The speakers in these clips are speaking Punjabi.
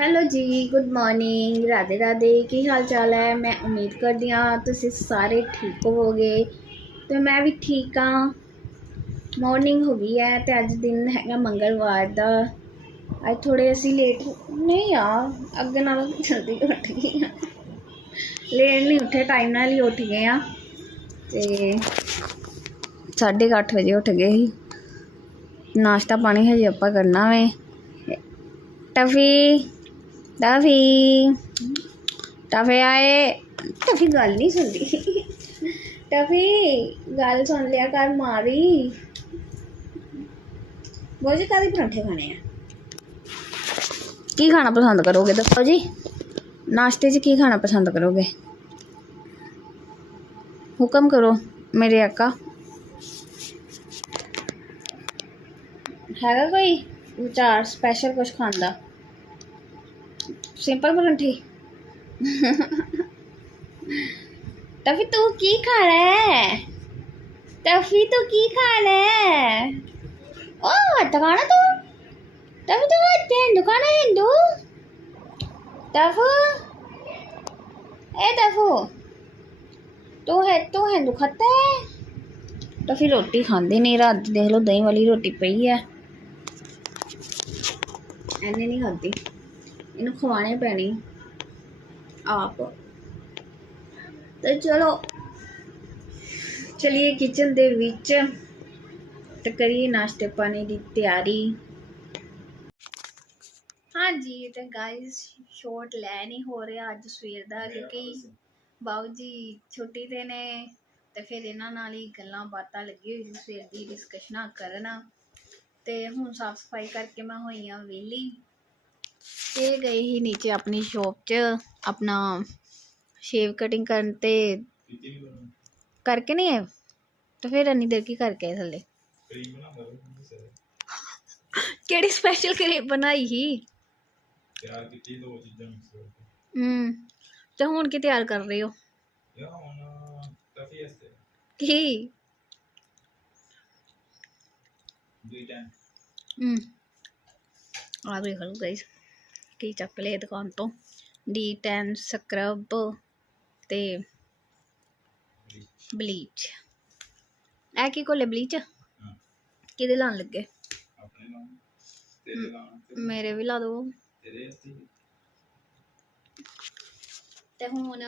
ਹੈਲੋ ਜੀ, ਗੁੱਡ ਮਾਰਨਿੰਗ। ਰਾਧੇ ਰਾਧੇ, ਕੀ ਹਾਲ ਚਾਲ ਹੈ? ਮੈਂ ਉਮੀਦ ਕਰਦੀ ਹਾਂ ਤੁਸੀਂ ਸਾਰੇ ਠੀਕ ਹੋਵੋਗੇ। ਤੇ ਮੈਂ ਵੀ ਠੀਕ ਹਾਂ। ਮਾਰਨਿੰਗ ਹੋ ਗਈ ਹੈ ਤੇ ਅੱਜ ਦਿਨ ਹੈਗਾ ਮੰਗਲਵਾਰ ਦਾ। ਅੱਜ ਥੋੜੇ ਅਸੀਂ ਲੇਟ ਨਹੀਂ ਯਾਰ, ਅੱਗੇ ਨਾਲੋਂ ਜਲਦੀ ਉੱਠ ਗਏ ਹਾਂ। ਲੇਟ ਨਹੀਂ ਉੱਠੇ ਟਾਈਮ ਨਾਲ ਹੀ ਉੱਠ ਗਏ ਆ ਤੇ 8:30 ਵਜੇ ਉੱਠ ਗਏ ਸੀ। ਨਾਸ਼ਤਾ ਪਾਣੀ ਹਜੇ ਆਪਾਂ ਕਰਨਾ ਵੇ। ਟਫੀ। ਟਫੀ ਟਫੀ ਆਏ ਟਫੀ ਗੱਲ ਨਹੀਂ ਸੁਣਦੀ ਟਫੀ ਗੱਲ ਸੁਣ ਲਿਆ ਕਰ ਮਾਰੀ ਬੋਝੇ ਕਾਦੇ ਪਰੌਂਠੇ ਖਾਣੇ ਆ ਕੀ ਖਾਣਾ ਪਸੰਦ ਕਰੋਗੇ ਦੱਸੋ ਜੀ ਨਾਸ਼ਤੇ 'ਚ ਕੀ ਖਾਣਾ ਪਸੰਦ ਕਰੋਗੇ ਹੁਕਮ ਕਰੋ ਮੇਰੇ ਆਕਾ ਹੈਗਾ ਕੋਈ ਵਿਚਾਰ ਸਪੈਸ਼ਲ ਕੁਝ ਖਾਣ ਦਾ ਸਿੰਪਲ ਪਰੌਂਠੀ ਟਫੀ ਤੂੰ ਕੀ ਖਾਣਾ ਹੈ ਟਫੀ ਤੂੰ ਕੀ ਖਾਣਾ ਹੈ ਓ ਟਕਾਣਾ ਤੂੰ ਟਫੀ ਤੂੰ ਹਿੰਦੂ ਖਾਣਾ ਹਿੰਦੂ ਟਫੂ ए टफू तू है तू हिंदू खाता है ਟਫੀ ਰੋਟੀ ਖਾਂਦੀ ਨਹੀਂ ਰਾਤ ਦੀ ਦੇਖ ਲਓ ਦਹੀਂ ਵਾਲੀ ਰੋਟੀ ਪਈ ਹੈ ਐਨੇ ਨਹੀਂ ਖਾਦੀ ਇਹਨੂੰ ਖਵਾਣੇ ਪੈਣੀ। ਆਪ। ਤੇ ਚਲੋ, ਚਲਿਏ ਕਿਚਨ ਦੇ ਵਿੱਚ। ਤੇ ਕਰੀਏ ਨਾਸ਼ਤੇ ਪਾਣੀ ਦੀ ਤਿਆਰੀ। ਹਾਂਜੀ ਤੇ ਗਾਇਸ ਸ਼ੋਟ ਲੈ ਨਹੀਂ ਹੋ ਰਿਹਾ ਅੱਜ ਸਵੇਰ ਦਾ, ਕਿਉਂਕਿ ਬਾਊ ਜੀ ਛੁੱਟੀ ਤੇ ਨੇ। ਤੇ ਫਿਰ ਇਹਨਾਂ ਨਾਲ ਹੀ ਗੱਲਾਂ ਬਾਤਾਂ ਲੱਗੀ ਹੋਈ ਸੀ, ਸਵੇਰ ਦੀ ਡਿਸਕਸ਼ਨਾਂ ਕਰਨਾ। ਤੇ ਹੁਣ ਸਾਫ਼ ਸਫ਼ਾਈ ਕਰਕੇ ਮੈਂ ਹੋਈ ਆ ਵਿਹਲੀ। ਤੇ ਗਏ ਹੀ ਨੀਚੇ ਆਪਣੀ ਸ਼ੋਪ 'ਚ ਆਪਣਾ ਸ਼ੇਵ ਕਟਿੰਗ ਕਰਨ ਤੇ ਕਰਕੇ ਨਹੀਂ ਆਏ ਤੇ ਫਿਰ ਇੰਨੀ ਦੇਰ ਕੀ ਕਰਕੇ ਆਏ ਥੱਲੇ ਕਿਹੜੀ ਸਪੈਸ਼ਲ ਕਰੀਬ ਬਣਾਈ ਸੀ ਤਿਆਰ ਕੀਤੀ ਦੋ ਚੀਜ਼ਾਂ ਮਿਕਸ ਕਰਕੇ ਹੂੰ ਤੇ ਹੁਣ ਕੀ ਤਿਆਰ ਕਰ ਰਹੇ ਹੋ ਯਾ ਹੁਣ ਕਾਫੀ ਐਸੇ ਕੀ ਦੁਈ ਟਾਈਮ ਹੂੰ ਆ ਦੇਖ ਲਓ ਗਾਇਸ ਕੀ ਚੱਕ ਲਿਆ ਦੁਕਾਨ ਤੋਂ ਡੀ10 ਸਕਰਬ ਤੇ ਬਲੀਚ ਇਹ ਕੀ ਕੋਲੇ ਬਲੀਚ ਕਿਹਦੇ ਲਾਣ ਲੱਗੇ ਮੇਰੇ ਵੀ ਲਾ ਦੋ ਤੇ ਹੁਣ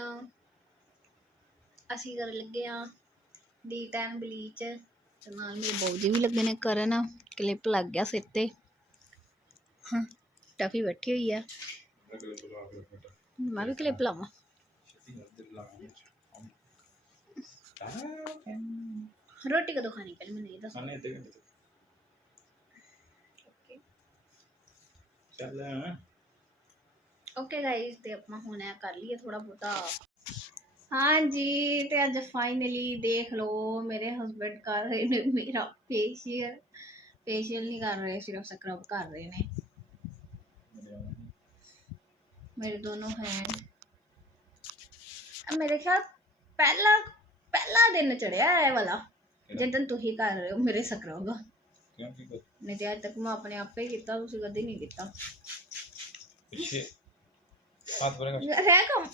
ਅਸੀਂ ਕਰਨ ਲੱਗੇ ਆ ਡੀ10 ਬਲੀਚ ਤੇ ਨਾਲ ਮੇਰੇ ਬਾਊ ਜੀ ਵੀ ਲੱਗੇ ਨੇ ਕਰਨ। ਕਲਿੱਪ ਲੱਗ ਗਿਆ ਸਿਰ ਤੇ। ਹਾਂ ਟਫੀ ਬੈਠੀ ਹੋਈ ਆ। ਮੈਂ ਵੀ ਕਲਿੱਪ ਲਾਵਾਂ। ਲਾ ਰੋਟੀ ਕਦੋਂ ਖਾਣੀ ਪਹਿਲੇ ਮੈਨੂੰ ਇਹ ਦੱਸੋ। ਸਾਨੇ ਤੇ ਘੰਟੇ ਚੱਲ ਹਾਂ ਓਕੇ ਗਾਇਸ ਤੇ ਆਪਾਂ ਹੁਣ ਇਹ ਕਰ ਲਈਏ ਥੋੜਾ ਬਹੁਤਾ। ਹਾਂਜੀ ਤੇ ਅੱਜ ਫਾਈਨਲੀ ਦੇਖ ਲਓ ਮੇਰੇ ਹਸਬੰਡ ਕਰ ਰਹੇ ਨੇ ਮੇਰਾ ਫੇਸ਼ੀਅਲ ਫੇਸ਼ੀਅਲ ਨਹੀਂ ਕਰ ਰਹੇ ਸਿਰਫ ਸਕਰਬ ਕਰ ਰਹੇ ਨੇ। ਮੇਰੇ ਦੋਨੋਂ ਹੈਂਡ ਮੇਰੇ ਖਿਆਲ ਪਹਿਲਾ ਪਹਿਲਾ ਦਿਨ ਚੜਿਆ ਇਹ ਵਾਲਾ ਜਦੋਂ ਤੁਸੀਂ ਕਰ ਰਹੇ ਹੋ ਮੇਰੇ ਸਕਰਬ ਕਿਉਂ ਕੀ ਕਰ ਨਹੀਂ ਤੇ ਅੱਜ ਤੱਕ ਮੈਂ ਆਪਣੇ ਆਪੇ ਹੀ ਕੀਤਾ ਤੁਸੀਂ ਕਦੇ ਨਹੀਂ ਕੀਤਾ ਪਿੱਛੇ ਹੱਥ ਪਰੇ ਕਰ ਰਹਿ ਕਮ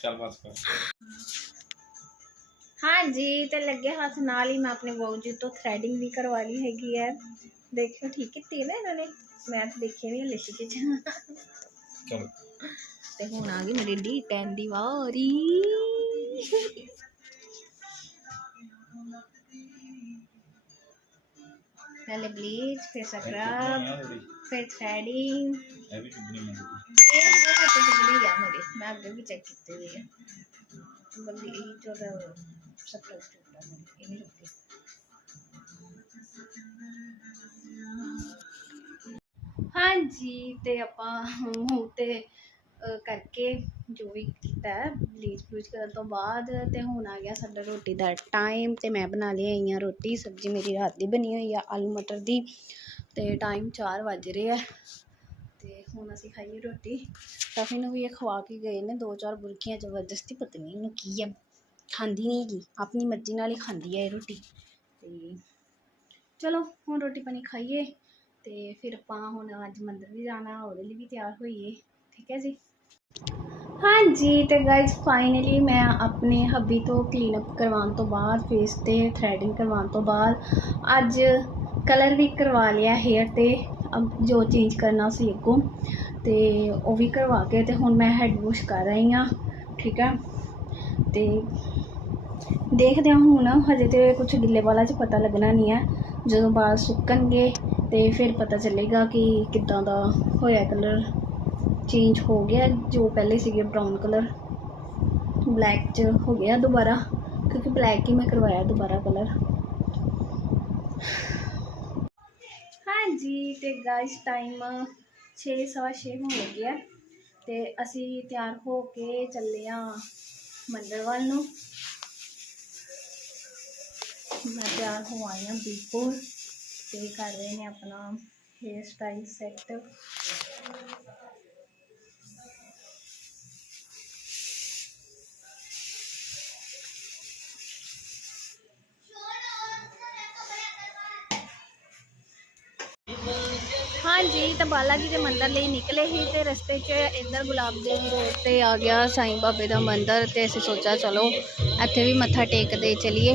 ਚੱਲ ਬਸ ਕਰ ਹਾਂਜੀ ਤੇ ਲੱਗੇ ਹੱਥ ਨਾਲ ਹੀ ਮੈਂ ਆਪਣੇ ਬਾਊ ਜੀ ਤੋਂ ਹੈ ਦੇਖਿਓ ਠੀਕ ਕੀਤੀ ਹੈ ਨਾ ਇਹਨਾਂ ਨੇ? ਮੈਂ ਤਾਂ ਦੇਖੀ ਨਹੀਂ ਹਲੇ ਸ਼ਿਕੇ ਚ। ਚਲ। ਤੇ ਹੁਣ ਆ ਗਈ ਮੇਰੀ ਡੀ 10 ਦੀ ਵਾਰੀ। ਪਹਿਲੇ ਬਲੀਚ ਫਿਰ ਸਕਰਬ ਫਿਰ ਥ੍ਰੈਡਿੰਗ। ਇਹ ਵੀ ਚੁੱਭਣੀ ਮੰਗਦੀ ਇਹ ਮੇਰੇ ਹੱਥ ਚ ਬਲੀ ਆ ਮੇਰੇ। ਮੈਂ ਅੱਗੇ ਵੀ ਚੈੱਕ ਕੀਤੇ ਹੋਏ ਆ। ਬਲੀ ਇਹ ਜੋ ਸਕਰਬ ਮੇਰੇ ਇਹ ਨਹੀਂ ਰੁਕੀ। ਹਾਂਜੀ ਤੇ ਆਪਾਂ ਮੂੰਹ ਤੇ ਕਰਕੇ ਜੋ ਵੀ ਕੀਤਾ ਬਲੀਚ ਬਲੂਚ ਕਰਨ ਤੋਂ ਬਾਅਦ ਤੇ ਹੁਣ ਆ ਗਿਆ ਸਾਡਾ ਰੋਟੀ ਦਾ ਟਾਈਮ ਤੇ ਮੈਂ ਬਣਾ ਲਈ ਆਈ ਹਾਂ ਰੋਟੀ, ਸਬਜ਼ੀ ਮੇਰੀ ਰਾਤ ਦੀ ਬਣੀ ਹੋਈ ਆ ਆਲੂ ਮਟਰ ਦੀ ਤੇ ਟਾਈਮ 4 ਵੱਜ ਰਿਹਾ ਆ ਤੇ ਹੁਣ ਅਸੀਂ ਖਾਈਏ ਰੋਟੀ। ਕਾਫੀ ਨੂੰ ਵੀ ਇਹ ਖਵਾ ਕੇ ਗਏ ਨੇ ਦੋ ਚਾਰ ਬੁਰਕੀਆਂ ਜ਼ਬਰਦਸਤੀ, ਪਤਾ ਨਹੀਂ ਇਹਨੂੰ ਕੀ ਹੈ ਖਾਂਦੀ ਨਹੀਂ ਹੈਗੀ, ਆਪਣੀ ਮਰਜ਼ੀ ਨਾਲ ਹੀ ਖਾਂਦੀ ਹੈ ਇਹ ਰੋਟੀ। ਤੇ ਚਲੋ ਹੁਣ ਰੋਟੀ ਪਾਣੀ ਖਾਈਏ। ਤੇ ਫਿਰ ਆਪਾਂ ਹੁਣ ਅੱਜ ਮੰਦਰ ਵੀ ਜਾਣਾ, ਉਹਦੇ ਲਈ ਵੀ ਤਿਆਰ ਹੋਈਏ। ਠੀਕ ਹੈ ਜੀ? ਹਾਂਜੀ, ਤੇ ਗਾਇਸ ਫਾਈਨਲੀ ਮੈਂ ਆਪਣੇ ਹੱਬੀ ਤੋਂ ਕਲੀਨਅਪ ਕਰਵਾਉਣ ਤੋਂ ਬਾਅਦ ਫੇਸ ਤੇ ਥ੍ਰੈਡਿੰਗ ਕਰਵਾਉਣ ਤੋਂ ਬਾਅਦ, ਅੱਜ ਕਲਰ ਵੀ ਕਰਵਾ ਲਿਆ ਹੇਅਰ ਤੇ ਜੋ ਚੇਂਜ ਕਰਨਾ ਸੀ ਅੱਗੋਂ, ਤੇ ਉਹ ਵੀ ਕਰਵਾ ਕੇ ਤੇ ਹੁਣ ਮੈਂ ਹੈਡ ਵਾਸ਼ ਕਰ ਰਹੀ ਹਾਂ। ਠੀਕ ਹੈ? ਤੇ ਦੇਖਦੇ ਹਾਂ ਹੁਣ, ਹਜੇ ਤੇ ਕੁਝ ਗਿੱਲੇ ਵਾਲਾ ਚ ਪਤਾ ਲੱਗਣਾ ਨਹੀਂ ਹੈ, ਜਦੋਂ ਬਾਲ ਸੁੱਕਣਗੇ ਤੇ ਫਿਰ ਪਤਾ ਚੱਲੇਗਾ ਕਿ ਕਿੱਦਾਂ ਦਾ ਹੋਇਆ ਕਲਰ। ਚੇਂਜ ਹੋ ਗਿਆ, ਜੋ ਪਹਿਲੇ ਸੀਗੇ ਬ੍ਰਾਊਨ ਕਲਰ। ਬਲੈਕ ਚ ਹੋ ਗਿਆ ਦੁਬਾਰਾ, ਕਿਉਂਕਿ ਬਲੈਕ ਹੀ ਮੈਂ ਕਰਵਾਇਆ ਦੁਬਾਰਾ ਕਲਰ। ਹਾਂਜੀ, ਤੇ ਗਾਇਸ ਟਾਈਮ 6:30 ਹੋਣ ਲੱਗਿਆ ਤੇ ਅਸੀਂ ਤਿਆਰ ਹੋ ਕੇ ਚੱਲੇ ਆ ਮੰਦਰ ਵੱਲ ਨੂੰ। ਮੈਂ ਤਿਆਰ ਹੋ ਆਈ ਹਾਂ ਬਿਲਕੁਲ ਤੇ ਕਰ ਰਹੇ ਨੇ ਆਪਣਾ ਹੇਅਰ ਸਟਾਈਲ ਸੈੱਟ ਹਾਂਜੀ ਤਾਂ ਬਾਲਾ ਜੀ ਦੇ ਮੰਦਿਰ ਲਈ ਨਿਕਲੇ ਸੀ ਤੇ ਰਸਤੇ 'ਚ ਇੱਧਰ ਗੁਲਾਬ ਦੇ ਰੋਡ ਤੇ ਆ ਗਿਆ ਸਾਈਂ ਬਾਬੇ ਦਾ ਮੰਦਿਰ ਤੇ ਅਸੀਂ ਸੋਚਿਆ ਚਲੋ ਇੱਥੇ ਵੀ ਮੱਥਾ ਟੇਕਦੇ ਚਲੀਏ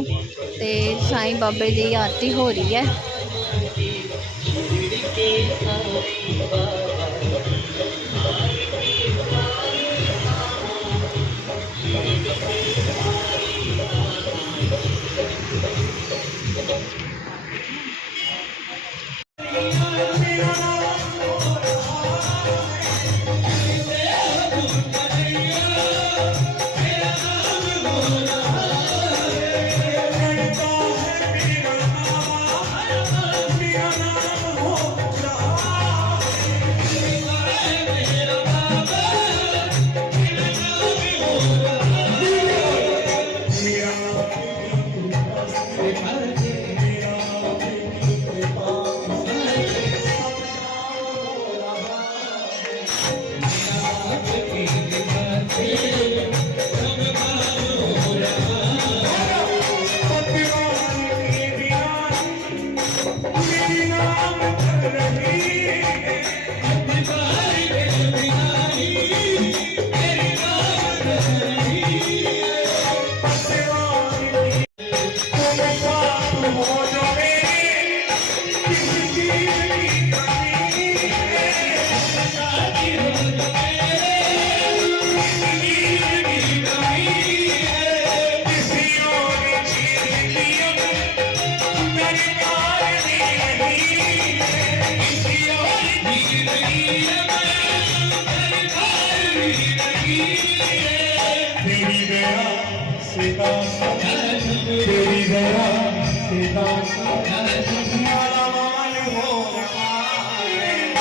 ਤੇ ਸਾਈਂ ਬਾਬੇ ਦੀ ਆਰਤੀ ਹੋ ਰਹੀ ਹੈ। Amém.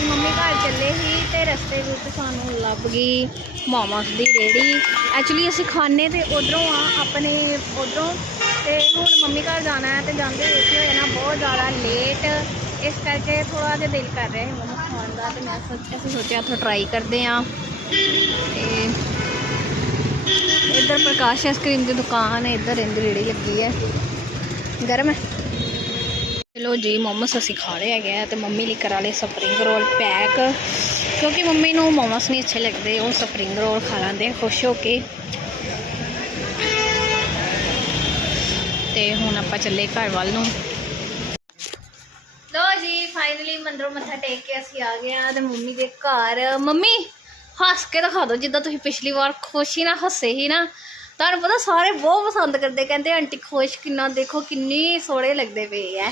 Mummy ਘਰ ਚੱਲੇ ਸੀ ਅਤੇ ਰਸਤੇ ਵਿੱਚ ਸਾਨੂੰ ਲੱਭ ਗਈ ਮੋਮੋਸ ਦੀ ਰੇੜੀ ਐਕਚੁਅਲੀ ਅਸੀਂ ਖਾਣੇ ਤੇ ਉਧਰੋਂ ਆ, ਆਪਣੇ ਉਧਰੋਂ। ਤੇ ਹੁਣ ਮੰਮੀ ਘਰ ਜਾਣਾ ਹੈ ਤੇ ਜਾਂਦੇ ਹੋਏ ਸੀ ਨਾ ਬਹੁਤ ਜ਼ਿਆਦਾ ਲੇਟ ਇਸ ਕਰਕੇ ਥੋੜਾ ਜਿਹਾ ਦਿਲ ਕਰ ਰਿਹਾ ਹੈ ਮੋਮੋਸ ਖਾਣ ਦਾ ਤੇ ਮੈਂ ਸੋਚ ਅਸੀਂ ਸੋਚਿਆ ਉੱਥੋਂ ਟਰਾਈ ਕਰਦੇ ਆ ਤੇ ਇੱਧਰ ਪ੍ਰਕਾਸ਼ ਆਈਸਕ੍ਰੀਮ ਦੀ ਦੁਕਾਨ ਹੈ, ਇੱਧਰ ਇੰਦ ਰੇੜੀ ਲੱਗੀ ਹੈ। ਗਰਮ ਹੈ? ਚਲੋ ਜੀ, ਮੋਮੋਸ ਅਸੀਂ ਖਾ ਲਏ ਹੈਗੇ ਆ ਤੇ ਮੰਮੀ ਲਈ ਕਰਾ ਲਏ ਸਪਰਿੰਗ ਰੋਲ ਪੈਕ ਕਿਉਂਕਿ ਮੰਮੀ ਨੂੰ ਮੋਮੋਸ ਨਹੀਂ ਅੱਛੇ ਲੱਗਦੇ, ਉਹ ਸਪਰਿੰਗ ਰੋਲ ਖਾ ਲੈਂਦੇ ਖੁਸ਼ ਹੋ ਕੇ। ਤੇ ਹੁਣ ਆਪਾਂ ਚੱਲੇ ਘਰ ਵੱਲ ਨੂੰ। ਲੋ ਜੀ ਫਾਈਨਲੀ ਮੰਦਰੋਂ ਮੱਥਾ ਟੇਕ ਕੇ ਅਸੀਂ ਆ ਗਏ ਆ ਤੇ ਮੰਮੀ ਦੇ ਘਰ। ਮੰਮੀ, ਹੱਸ ਕੇ ਦਿਖਾ ਦਿਓ, ਜਿੱਦਾਂ ਤੁਸੀਂ ਪਿਛਲੀ ਵਾਰ ਖੁਸ਼ੀ ਨਾਲ ਹੱਸੇ ਸੀ ਨਾ। ਤੁਹਾਨੂੰ ਪਤਾ ਸਾਰੇ ਬਹੁਤ ਪਸੰਦ ਕਰਦੇ ਕਹਿੰਦੇ ਆਂਟੀ ਖੁਸ਼ ਕਿੰਨਾ ਦੇਖੋ ਕਿੰਨੀ ਸੋਹਣੇ ਲੱਗਦੇ ਪਏ ਐ।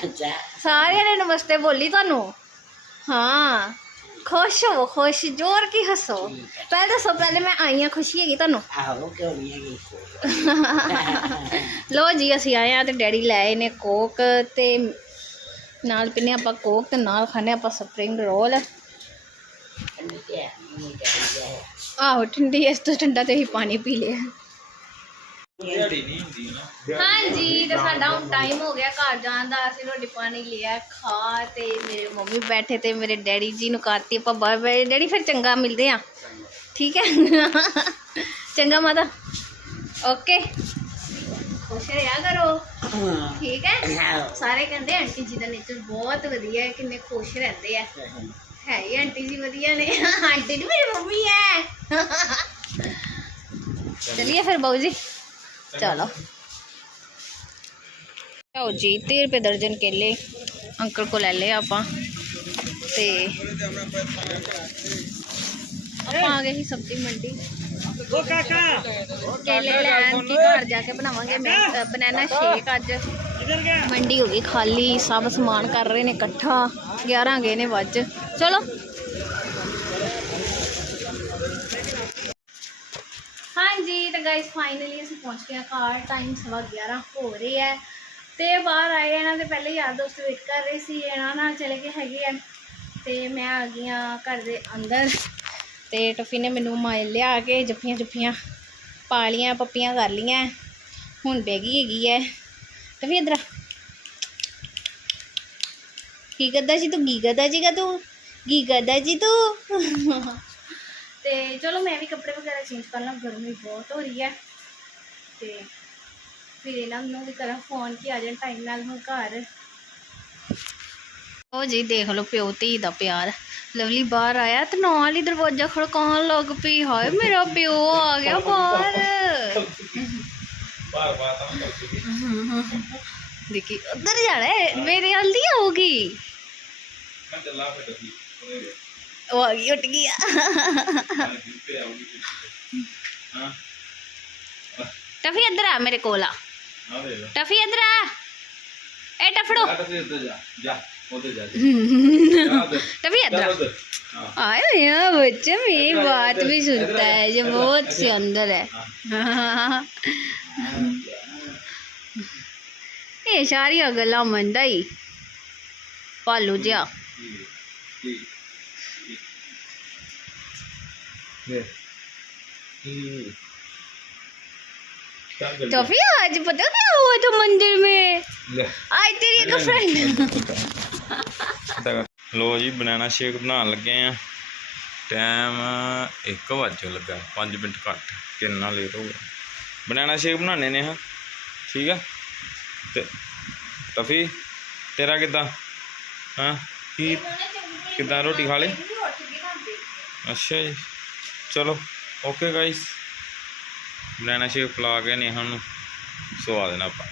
ਸਾਰਿਆਂ ਨੇ ਨਮਸਤੇ ਬੋਲੀ ਤੁਹਾਨੂੰ? ਹਾਂ ਖੁਸ਼ ਹੋ ਖੁਸ਼ ਜ਼ੋਰ ਕੀ ਹੱਸੋ। ਪਹਿਲਾਂ ਦੱਸੋ ਪਹਿਲੇ ਮੈਂ ਆਈ ਖੁਸ਼ੀ ਹੈਗੀ ਤੁਹਾਨੂੰ? ਆਹੋ ਕਿਉਂ ਨਹੀਂ ਹੈਗੀ? ਲੋ ਜੀ ਅਸੀਂ ਆਏ ਆ ਤੇ ਡੈਡੀ ਲੈ ਆਏ ਨੇ ਕੋਕ ਤੇ ਨਾਲ ਪੀਨੇ ਆਪਾਂ ਕੋਕ ਤੇ ਨਾਲ ਖਾਣੇ ਆਪਾਂ ਸਪਰਿੰਗ ਰੋਲ। ਆਹੋ ਠੰਡੀ ਇਸ ਤੋਂ ਠੰਡਾ ਤੇ ਹੀ ਪਾਣੀ ਪੀ ਲਿਆ। ਦਿਹਾੜੀ ਨਹੀਂ ਹੁੰਦੀ ਨਾ ਹਾਂਜੀ, ਤੇ ਸਾਡਾ ਹੁਣ ਟਾਈਮ ਹੋ ਗਿਆ ਘਰ ਜਾਣ ਦਾ। ਅਸੀਂ ਰੋਟੀ ਪਾਣੀ ਲਿਆ ਖਾ ਤੇ ਮੇਰੇ ਮੰਮੀ ਬੈਠੇ ਤੇ ਮੇਰੇ ਡੈਡੀ ਜੀ ਨੂੰ ਕਰਤੀ। ਆਪਾਂ ਬਾਏ ਬਾਏ ਡੈਡੀ ਫਿਰ ਚੰਗਾ ਮਿਲਦੇ ਆ। ਠੀਕ ਹੈ? ਚੰਗਾ ਮਾਤਾ। ਓਕੇ। ਖੁਸ਼ ਰਿਹਾ ਕਰੋ। ਠੀਕ ਹੈ? ਸਾਰੇ ਕਹਿੰਦੇ ਆਂਟੀ ਜੀ ਦਾ ਨੇਚਰ ਬਹੁਤ ਵਧੀਆ ਹੈ, ਕਿੰਨੇ ਖੁਸ਼ ਰਹਿੰਦੇ ਆ। ਹੈ ਹੀ ਆਂਟੀ ਜੀ ਵਧੀਆ ਨੇ। ਆਂਟੀ ਨਹੀਂ ਮੇਰੀ ਮੰਮੀ ਹੈ। ਚਲਿਏ ਫਿਰ ਬਾਊ ਜੀ। ਚਲੋ ਲਓ ਜੀ 30 ਰੁਪਏ ਦਰਜਨ ਕੇਲੇ ਅੰਕਲ ਕੋ ਲੈ ਲਏ ਆਪਾਂ ਤੇ ਆਪਾਂ ਆ ਗਏ ਸੀ ਸਬਜ਼ੀ ਮੰਡੀ ਉਹ ਕਾਕਾ ਕੇਲੇ ਲੈਣ ਕੀ ਘਰ ਜਾ ਕੇ ਬਣਾਵਾਂਗੇ ਮੈਂ ਬਨਾਨਾ ਸ਼ੇਕ ਅੱਜ ਇਧਰ ਗਿਆ ਮੰਡੀ ਹੋ ਗਈ ਖਾਲੀ ਸਭ ਸਮਾਨ ਕਰ ਰਹੇ ਨੇ ਇਕੱਠਾ 11 ਗਏ ਨੇ ਵੱਜ ਚਲੋ ਹਾਂਜੀ ਤਾਂ ਗਾਇਸ ਫਾਈਨਲੀ ਅਸੀਂ ਪਹੁੰਚ ਗਏ ਘਰ ਟਾਈਮ ਸਵਾ 11 ਹੋ ਰਹੀ ਹੈ। ਤੇ ਬਾਹਰ ਆਏ ਇਹਨਾਂ ਦੇ ਪਹਿਲੇ ਯਾਰ ਦੋਸਤ ਵੇਟ ਕਰ ਰਹੇ ਸੀ, ਇਹਨਾਂ ਨਾਲ ਚਲੇ ਗਏ ਹੈਗੇ ਆ। ਤੇ ਮੈਂ ਆ ਗਈ ਹਾਂ ਘਰ ਦੇ ਅੰਦਰ। ਤੇ ਟਫੀ ਨੇ ਮੈਨੂੰ ਮਾਇਲ ਲਿਆ ਕੇ ਜੱਫੀਆਂ ਜੱਫੀਆਂ ਪਾ ਲੀਆਂ ਪੱਪੀਆਂ ਕਰ ਲੀਆਂ ਹੁਣ ਬਹਿ ਗਈ ਹੈਗੀ ਹੈ। ਟਫੀ ਇਧਰ ਕੀ ਕਰਦਾ ਜੀ ਤੂੰ? ਕੀ ਕਰਦਾ ਸੀਗਾ ਤੂੰ? ਕੀ ਕਰਦਾ ਜੀ ਤੂੰ? ਤੇ ਚਲੋ ਮੈਂ ਵੀ ਕੱਪੜੇ ਵਗੈਰਾ ਚੇਂਜ ਕਰ ਲਾਂ ਗਰਮੀ ਬਹੁਤ ਹੋ ਰਹੀ ਹੈ। ਤੇ ਫਿਰ ਇਹਨਾਂ ਨੂੰ ਵੀ ਕਰਾਂ ਫੋਨ ਕਿ ਆ ਜਾਣ ਟਾਈਮ ਨਾਲ ਹੁਣ ਘਰ। ਉਹ ਜੀ ਦੇਖ ਲਓ ਪਿਓ ਧੀ ਦਾ ਪਿਆਰ। ਲਵਲੀ ਬਾਹਰ ਆਇਆ ਤੇ ਨਾਲ ਹੀ ਦਰਵਾਜ਼ਾ ਖੜਕਾਉਣ ਲੱਗ ਪਈ। ਹਾਏ ਮੇਰਾ ਪਿਓ ਆ ਗਿਆ ਬਾਹਰ। ਤਾਂ ਕਰਦੀ ਦੇਖੀ ਉਧਰ ਜਾਣਾ ਮੇਰੇ ਨਹੀਂ ਆਉਗੀ ਮੈਂ ਚੱਲਾ ਫਿਰ ਉਹ ਆ ਗਈ ਉੱਠ ਗਈ ਤੇ ਆਉਗੀ ਹਾਂ ਟਫੀ ਇੱਧਰ ਆ ਮੇਰੇ ਕੋਲ ਆ ਆ ਦੇ ਲੈ ਟਫੀ ਇੱਧਰ ਆ ਇਹ ਟਫੜੋ ਆ ਤੇ ਉੱਧਰ ਜਾ ਜਾ ਉੱਧਰ ਜਾ ਜਾ ਉੱਧਰ टभी जा अदरा उधर हाँ आए भैया बच्चे मेरी बात भी सुनता है जो बहुत से अंदर है ये सारी गल्ला मनदा ही पालू जिया हम्म। तो फिर आज पता क्या हुआ था मंदिर में? आज तेरी एक फ्रेंड लो जी बनाना शेक बना लगे हैं। टाइम एक बज लगा पंज मिनट घट कि लेट हो गया। बनैना शेक बनाने ने हाँ ठीक है? ते तफी तेरा कि हाँ? कि रोटी खा ले? अच्छा जी। ਚਲੋ ਓਕੇ ਗਾਇਸ ਬਨਾਨਾ ਸ਼ੇਕ ਪਿਲਾ ਕੇ ਨੇ ਸਾਨੂੰ ਸਵਾ ਦੇਣਾ ਆਪਾਂ।